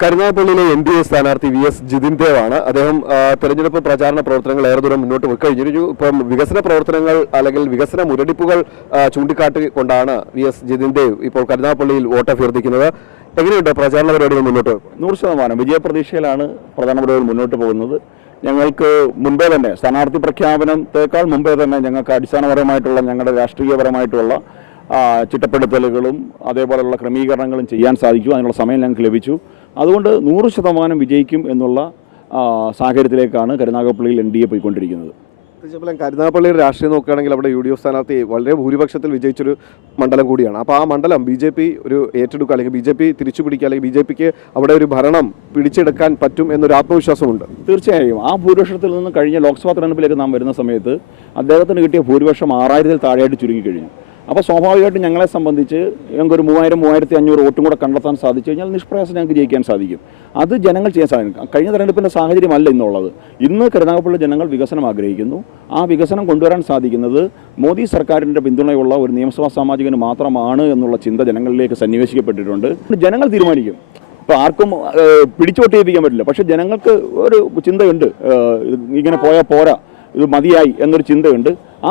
കരുനാഗപ്പള്ളിയിലെ NDA സ്ഥാനാർത്ഥി VS Jithin ദേവാണ്. അദ്ദേഹം തെരഞ്ഞെടുപ്പ് പ്രചാരണ പ്രവർത്തനങ്ങൾ ഏറെ ദൂരം മുന്നോട്ട് പോയി കഴിഞ്ഞു. ഇപ്പം വികസന പ്രവർത്തനങ്ങൾ അല്ലെങ്കിൽ വികസന മുരടിപ്പുകൾ ചൂണ്ടിക്കാട്ടിക്കൊണ്ടാണ് VS ജിതിൻ ദേവ് ഇപ്പോൾ കരുനാഗപ്പള്ളിയിൽ വോട്ട് അഭ്യർത്ഥിക്കുന്നത്. എങ്ങനെയുണ്ട് പ്രചാരണ പരിപാടികൾ മുന്നോട്ട്? 100% വിജയപ്രതീക്ഷയിലാണ് പ്രധാന പരിപാടികൾ മുന്നോട്ട് പോകുന്നത്. ഞങ്ങൾക്ക് മുൻപേ തന്നെ സ്ഥാനാർത്ഥി പ്രഖ്യാപനത്തെക്കാൾ മുമ്പേ തന്നെ ഞങ്ങൾക്ക് അടിസ്ഥാനപരമായിട്ടുള്ള ഞങ്ങളുടെ രാഷ്ട്രീയപരമായിട്ടുള്ള ചിട്ടപ്പെടുത്തലുകളും അതേപോലെയുള്ള ക്രമീകരണങ്ങളും ചെയ്യാൻ സാധിച്ചു. അതിനുള്ള സമയം ഞങ്ങൾക്ക് ലഭിച്ചു. അതുകൊണ്ട് 100% വിജയിക്കും എന്നുള്ള സാഹചര്യത്തിലേക്കാണ് കരുനാഗപ്പള്ളിയിൽ NDA പോയിക്കൊണ്ടിരിക്കുന്നത്. കരുനാഗപ്പള്ളിയുടെ രാഷ്ട്രീയം നോക്കുകയാണെങ്കിൽ അവിടെ UDF സ്ഥാനാർത്ഥി വളരെ ഭൂരിപക്ഷത്തിൽ വിജയിച്ചൊരു മണ്ഡലം കൂടിയാണ്. അപ്പോൾ ആ മണ്ഡലം BJP ഒരു ഏറ്റെടുക്കുക അല്ലെങ്കിൽ BJP തിരിച്ചു പിടിക്കുക അല്ലെങ്കിൽ BJPക്ക് അവിടെ ഒരു ഭരണം പിടിച്ചെടുക്കാൻ പറ്റും എന്നൊരു ആത്മവിശ്വാസമുണ്ട്. തീർച്ചയായും ആ ഭൂരിപക്ഷത്തിൽ നിന്ന് കഴിഞ്ഞ ലോക്സഭാ തെരഞ്ഞെടുപ്പിലേക്ക് നാം വരുന്ന സമയത്ത് അദ്ദേഹത്തിന് കിട്ടിയ ഭൂരിപക്ഷം 6000-ൽ താഴെയായിട്ട് ചുരുങ്ങി കഴിഞ്ഞു. അപ്പോൾ സ്വാഭാവികമായിട്ടും ഞങ്ങളെ സംബന്ധിച്ച് ഞങ്ങൾക്കൊരു 3000-3500 വോട്ടും കൂടെ കണ്ടെത്താൻ സാധിച്ചു കഴിഞ്ഞാൽ നിഷ്പ്രയാസം ഞങ്ങൾക്ക് ജയിക്കാൻ സാധിക്കും. അത് ജനങ്ങൾ ചെയ്യാൻ സാധിക്കും. കഴിഞ്ഞ തെരഞ്ഞെടുപ്പിൻ്റെ സാഹചര്യമല്ല ഇന്നുള്ളത്. ഇന്ന് കരുനാഗപ്പള്ളി ജനങ്ങൾ വികസനം ആഗ്രഹിക്കുന്നു. ആ വികസനം കൊണ്ടുവരാൻ സാധിക്കുന്നത് മോദി സർക്കാരിൻ്റെ പിന്തുണയുള്ള ഒരു നിയമസഭാ സാമാജികന് മാത്രമാണ് എന്നുള്ള ചിന്ത ജനങ്ങളിലേക്ക് സന്നിവേശിക്കപ്പെട്ടിട്ടുണ്ട്. ജനങ്ങൾ തീരുമാനിക്കും. ഇപ്പോൾ ആർക്കും പിടിച്ചോട്ട് ചെയ്യിപ്പിക്കാൻ പറ്റില്ല. പക്ഷേ ജനങ്ങൾക്ക് ഒരു ചിന്തയുണ്ട്, ഇങ്ങനെ പോയാൽ പോരാ, ഇത് മതിയായി എന്നൊരു ചിന്തയുണ്ട്. ആ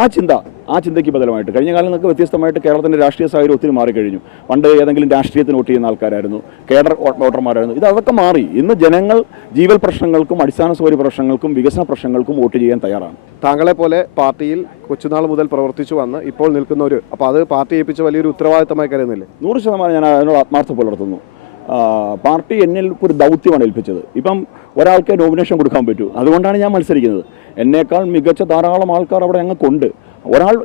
ചിന്തയ്ക്ക് ബദലമായിട്ട് കഴിഞ്ഞ കാലങ്ങൾക്ക് വ്യത്യസ്തമായിട്ട് കേരളത്തിൻ്റെ രാഷ്ട്രീയ സാഹചര്യം ഒത്തിരി മാറിക്കഴിഞ്ഞു. പണ്ട് ഏതെങ്കിലും രാഷ്ട്രീയത്തിന് വോട്ട് ചെയ്യുന്ന ആൾക്കാരായിരുന്നു, കേഡർ വോട്ടർമാരായിരുന്നു. അതൊക്കെ മാറി. ഇന്ന് ജനങ്ങൾ ജീവൽ പ്രശ്നങ്ങൾക്കും അടിസ്ഥാന സൗകര്യ പ്രശ്നങ്ങൾക്കും വികസന പ്രശ്നങ്ങൾക്കും വോട്ട് ചെയ്യാൻ തയ്യാറാണ്. താങ്കളെ പോലെ പാർട്ടിയിൽ കൊച്ചുനാൾ മുതൽ പ്രവർത്തിച്ചു വന്ന് ഇപ്പോൾ നിൽക്കുന്നവർ, അപ്പോൾ അത് പാർട്ടി ഏൽപ്പിച്ച വലിയൊരു ഉത്തരവാദിത്തമായി കരുതുന്നില്ലേ? 100% ഞാൻ അതിനോട് ആത്മാർത്ഥം പുലർത്തുന്നു. പാർട്ടി എന്നിൽ ഒരു ദൗത്യമാണ് ഏൽപ്പിച്ചത്. ഇപ്പം ഒരാൾക്ക് നോമിനേഷൻ കൊടുക്കാൻ പറ്റൂ. അതുകൊണ്ടാണ് ഞാൻ മത്സരിക്കുന്നത്. എന്നേക്കാൾ മികച്ച ധാരാളം ആൾക്കാർ അവിടെ ഞങ്ങൾക്കുണ്ട്.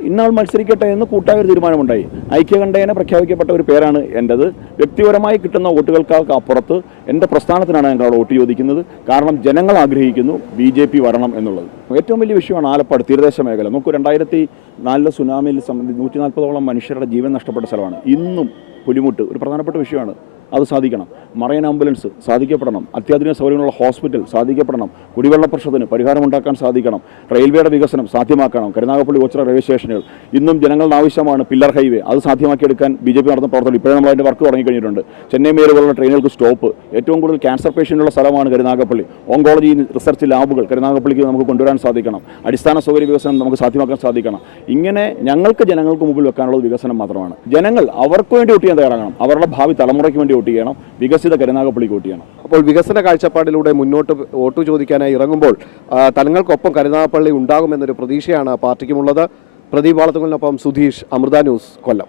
ഇന്നാൾ മത്സരിക്കട്ടെ എന്ന് കൂട്ടായ ഒരു തീരുമാനമുണ്ടായി. ഐക്യകണ്ഠേന പ്രഖ്യാപിക്കപ്പെട്ട ഒരു പേരാണ് എൻ്റെത്. വ്യക്തിപരമായി കിട്ടുന്ന വോട്ടുകൾക്ക് അപ്പുറത്ത് എൻ്റെ പ്രസ്ഥാനത്തിനാണ് ഞങ്ങൾ അവിടെ വോട്ട് ചോദിക്കുന്നത്. കാരണം ജനങ്ങൾ ആഗ്രഹിക്കുന്നു BJP വരണം എന്നുള്ളത്. ഏറ്റവും വലിയ വിഷയമാണ് ആലപ്പാട് തീരദേശ മേഖല. നമുക്ക് 2004 സുനാമിയിൽ 140ഓളം മനുഷ്യരുടെ ജീവൻ നഷ്ടപ്പെട്ട സ്ഥലമാണ്. ഇന്നും പുലിമുട്ട് ഒരു പ്രധാനപ്പെട്ട വിഷയമാണ്. അത് സാധിക്കണം. മറൈൻ ആംബുലൻസ് സാധിക്കപ്പെടണം. അത്യാധുനിക സൗകര്യങ്ങളുള്ള ഹോസ്പിറ്റൽ സാധിക്കപ്പെടണം. കുടിവെള്ള പ്രശ്നത്തിന് പരിഹാരമുണ്ടാക്കാൻ സാധിക്കണം. റെയിൽവേയുടെ വികസനം സാധ്യമാക്കണം. കരുനാഗപ്പള്ളി ഓച്ചിറ റെയിൽവേ സ്റ്റേഷനുകൾ ഇന്നും ജനങ്ങളുടെ ആവശ്യമാണ്. പില്ലർ ഹൈവേ അത് സാധ്യമാക്കിയെടുക്കാൻ BJP നടത്തുന്ന പ്രവർത്തനം ഇപ്പോഴും നമ്മൾ അതിൻ്റെ വർക്ക് തുടങ്ങിക്കഴിഞ്ഞിട്ടുണ്ട്. ചെന്നൈ മേലുകളുള്ള ട്രെയിനുകൾക്ക് സ്റ്റോപ്പ്. ഏറ്റവും കൂടുതൽ ക്യാൻസർ പേഷ്യൻ്റുള്ള സ്ഥലമാണ് കരുനാഗപ്പള്ളി. ഓങ്കോളജി റിസർച്ച് ലാബുകൾ കരുനാഗപ്പള്ളിക്ക് നമുക്ക് കൊണ്ടുവരാൻ സാധിക്കണം. അടിസ്ഥാന സൗകര്യ വികസനം നമുക്ക് സാധ്യമാക്കാൻ സാധിക്കണം. ഇങ്ങനെ ഞങ്ങൾക്ക് ജനങ്ങൾക്ക് മുമ്പിൽ വെക്കാനുള്ളത് വികസനം മാത്രമാണ്. ജനങ്ങൾ അവർക്ക് വേണ്ടി വോട്ട് ചെയ്യാൻ തയ്യാറാകണം. അവരുടെ ഭാവി തലമുറയ്ക്ക് വേണ്ടി വോട്ട് ചെയ്യണം. വികസിത കരുനാഗപ്പള്ളിക്ക് വോട്ട് ചെയ്യണം. അപ്പോൾ വികസന കാഴ്ചപ്പാടിലൂടെ മുന്നോട്ട് വോട്ട് ചോദിക്കാനായി ഇറങ്ങുമ്പോൾ തങ്ങൾക്കൊപ്പം കരുനാഗപ്പള്ളി ഉണ്ടാകുമെന്നൊരു പ്രതീക്ഷയാണ് പാർട്ടിക്കുമുള്ളത്. പ്രദീപ് വാളത്തുങ്കലിനൊപ്പം സുധീഷ്, അമൃത ന്യൂസ്, കൊല്ലം.